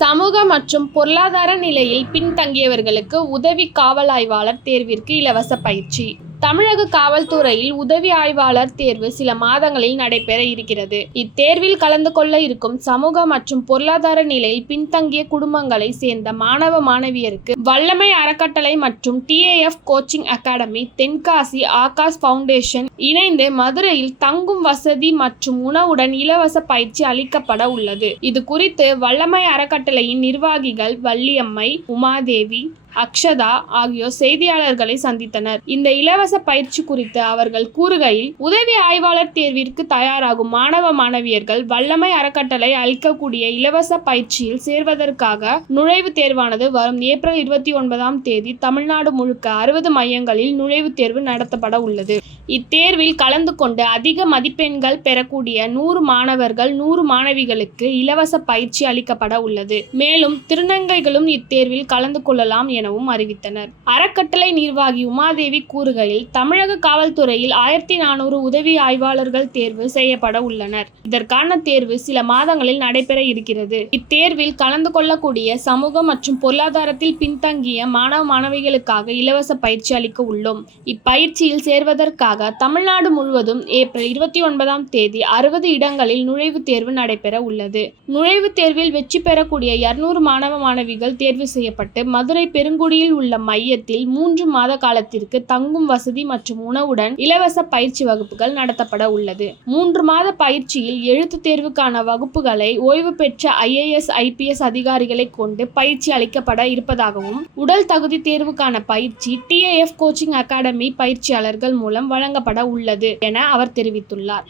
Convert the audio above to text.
சமூக மற்றும் பொருளாதார நிலையில் பின்தங்கியவர்களுக்கு உதவி காவல் ஆய்வாளர் தேர்விற்கு இலவச பயிற்சி. தமிழக காவல்துறையில் உதவி ஆய்வாளர் தேர்வு சில மாதங்களில் நடைபெற இருக்கிறது. இத்தேர்வில் கலந்து கொள்ள இருக்கும் சமூக மற்றும் பொருளாதார நிலையில் பின்தங்கிய குடும்பங்களை சேர்ந்த மாணவ மாணவியருக்கு வல்லமை அறக்கட்டளை மற்றும் TAF coaching academy, Tenkasi Akash foundation இணைந்து மதுரையில் தங்கும் வசதி மற்றும் உணவுடன் இலவச பயிற்சி அளிக்கப்பட உள்ளது. இது குறித்து வல்லமை அறக்கட்டளையின் நிர்வாகிகள் வள்ளியம்மை, உமாதேவி, அக்ஷதா ஆகியோர் செய்தியாளர்களை சந்தித்தனர். இந்த இலவச பயிற்சி குறித்து அவர்கள் கூறுகையில், உதவி ஆய்வாளர் தேர்விற்கு தயாராகும் மாணவ மாணவியர்கள் வல்லமை அறக்கட்டளை அளிக்கக்கூடிய இலவச பயிற்சியில் சேர்வதற்காக நுழைவுத் தேர்வானது வரும் ஏப்ரல் 29 தமிழ்நாடு முழுக்க 60 மையங்களில் நுழைவுத் தேர்வு நடத்தப்பட உள்ளது. இத்தேர்வில் கலந்து கொண்டு அதிக மதிப்பெண்கள் பெறக்கூடிய 100 மாணவர்கள் 100 மாணவிகளுக்கு இலவச பயிற்சி அளிக்கப்பட உள்ளது. மேலும் திருநங்கைகளும் இத்தேர்வில் கலந்து கொள்ளலாம் எனவும் அறிவித்தனர். அறக்கட்டளை நிர்வாகி உமாதேவி கூறுகையில், தமிழக காவல்துறையில் 1400 உதவி ஆய்வாளர்கள் தேர்வு செய்யப்பட உள்ளனர். இதற்கான தேர்வு சில மாதங்களில் நடைபெற இருக்கிறது. இத்தேர்வில் கலந்து கொள்ளக்கூடிய சமூக மற்றும் பொருளாதாரத்தில் பின்தங்கிய மாணவ மாணவிகளுக்காக இலவச பயிற்சி அளிக்க உள்ளோம். இப்பயிற்சியில் சேர்வதற்காக தமிழ்நாடு முழுவதும் ஏப்ரல் 29 60 இடங்களில் நுழைவுத் தேர்வு நடைபெற உள்ளது. நுழைவுத் தேர்வில் வெற்றி பெறக்கூடிய 200 மாணவ மாணவிகள் தேர்வு செய்யப்பட்டு மதுரை பெருங்குடியில் உள்ள மையத்தில் 3 மாத காலத்திற்கு தங்கும் வசதி மற்றும் உணவுடன் இலவச பயிற்சி வகுப்புகள் நடத்தப்பட உள்ளது. 3 மாத பயிற்சியில் எழுத்து தேர்வுக்கான வகுப்புகளை ஓய்வு பெற்ற IAS, IPS அதிகாரிகளை கொண்டு பயிற்சி அளிக்கப்பட இருப்பதாகவும், உடல் தகுதி தேர்வுக்கான பயிற்சி TAF கோச்சிங் அகாடமி பயிற்சியாளர்கள் மூலம் வழங்கப்பட உள்ளது என அவர் தெரிவித்துள்ளார்.